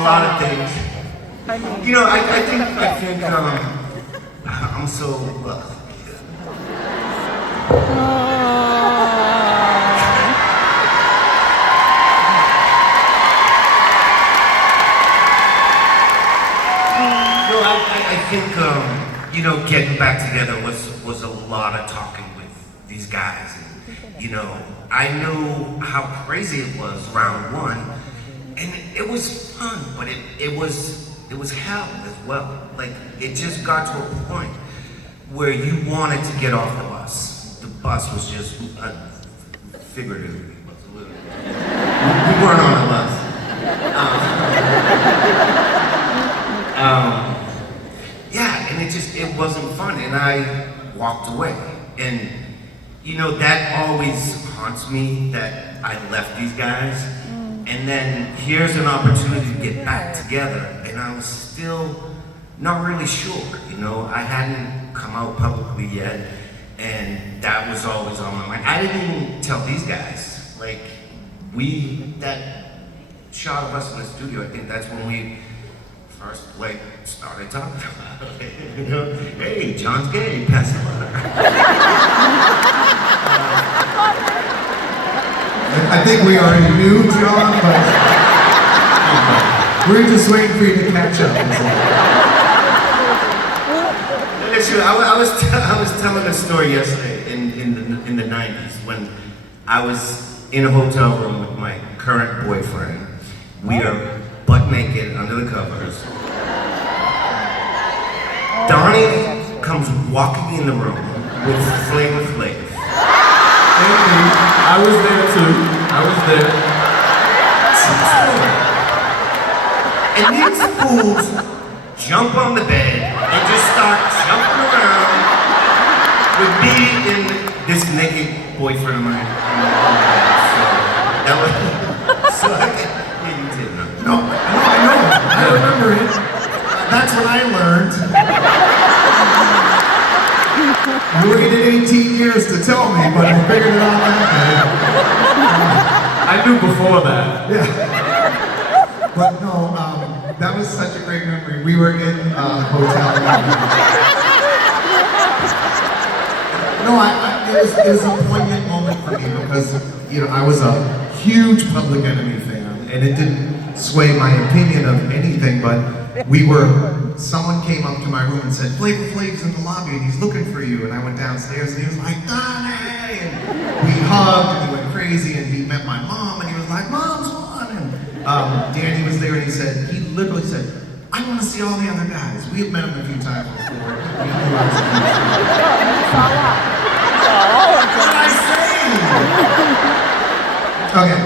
lot of things. You know, I think I'm so I think you know, getting back together was a lot of talking with these guys. And, you know, I knew how crazy it was round one, and it was fun, but it was hell as well. Like, it just got to a point where you wanted to get off the bus. The bus was just figuratively. We weren't on a bus. Yeah, and it wasn't fun, and I walked away. And you know, that always haunts me, that I left these guys, and then here's an opportunity to get back together, and I was still not really sure, you know, I hadn't come out publicly yet, and that was always on my mind. I didn't even tell these guys, like, that shot of us in the studio, I think that's when we first, like, started talking about it, you know, hey, John's gay, pass the butter. I think we already knew John, but we're just waiting for you to catch up. Listen, I was telling a story yesterday in the 90s when I was in a hotel room with my current boyfriend. We are butt naked under the covers. Donnie comes walking in the room with Flavor Flav. Thank you. I was there too. I was there. And these fools jump on the bed and just start jumping around with me and this naked boyfriend of mine. So that was so yeah, you did know. No, I know. I remember it. That's what I learned. You waited 18 years to tell me, but I figured it out that day. I knew before that. Yeah. But no, that was such a great memory. We were in a hotel. No, it was a poignant moment for me because, you know, I was a huge Public Enemy fan, and it didn't sway my opinion of anything, but someone came up to my room and said, Flavor Flav's in the lobby and he's looking for you. And I went downstairs and he was like, Donnie! And we hugged and he went crazy and he met my mom and he was like, Mom's on! And Danny was there and he literally said, I want to see all the other guys. We had met him a few times before. We knew I was What did I say? Okay.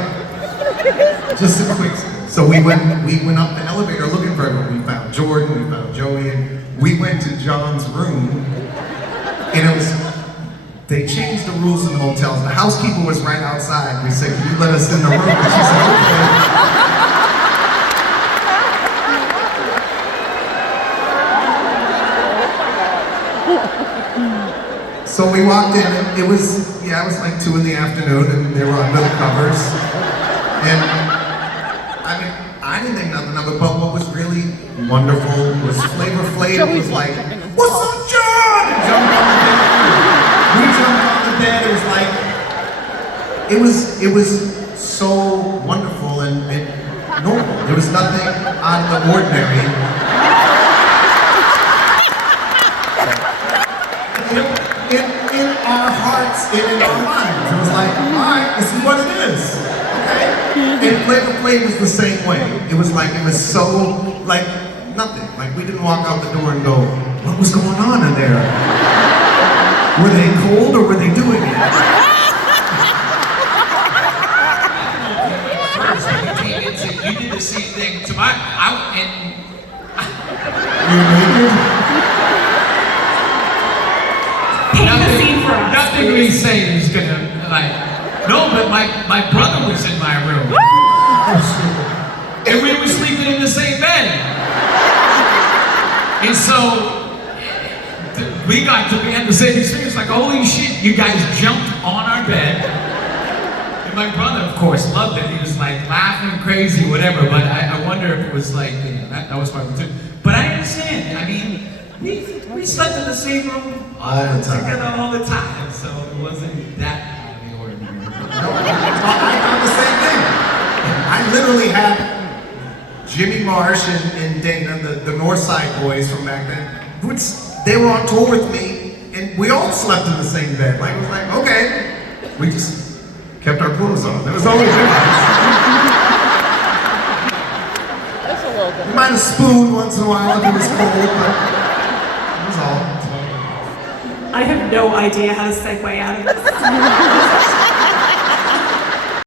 Just a quick. So we went up the elevator looking for everyone. We found Jordan, we found Joey, and we went to John's room, and they changed the rules in the hotels. The housekeeper was right outside. We said, can you let us in the room? And she said, okay. So we walked in, and it was like 2 in the afternoon, and they were under the covers. And I didn't think nothing of it, but what was really wonderful was Flavor Flav was like, what's up, John? And jumped on the bed. We jumped on the bed. It was so wonderful and normal. There was nothing out of the ordinary. In our hearts and in our minds. It was like, all right, this is what it is. And Flavor Flav was the same way. It was so, like, nothing. Like, we didn't walk out the door and go, what was going on in there? Were they cold or were they doing it? First, when you came in, said you did the same thing to my, nothing we say is gonna, like, no, but my brother was in my room. And we were sleeping in the same bed. And so, we got to be at the same experience, like, holy shit, you guys jumped on our bed. my brother, of course, loved it. He was like laughing crazy, whatever. But I wonder if it was like, that was part of it too. But I understand. I mean, we slept in the same room All the time. together all the time, so it wasn't that out of the ordinary. No, I thought the same thing. I literally had Jimmy Marsh and Dana, the Northside boys from back then, they were on tour with me, and we all slept in the same bed. Like, it was like, okay. We just kept our clothes on. That was the only difference. We might have spooned once in a while if it was cold, but that was all. I have no idea how to segue out of this.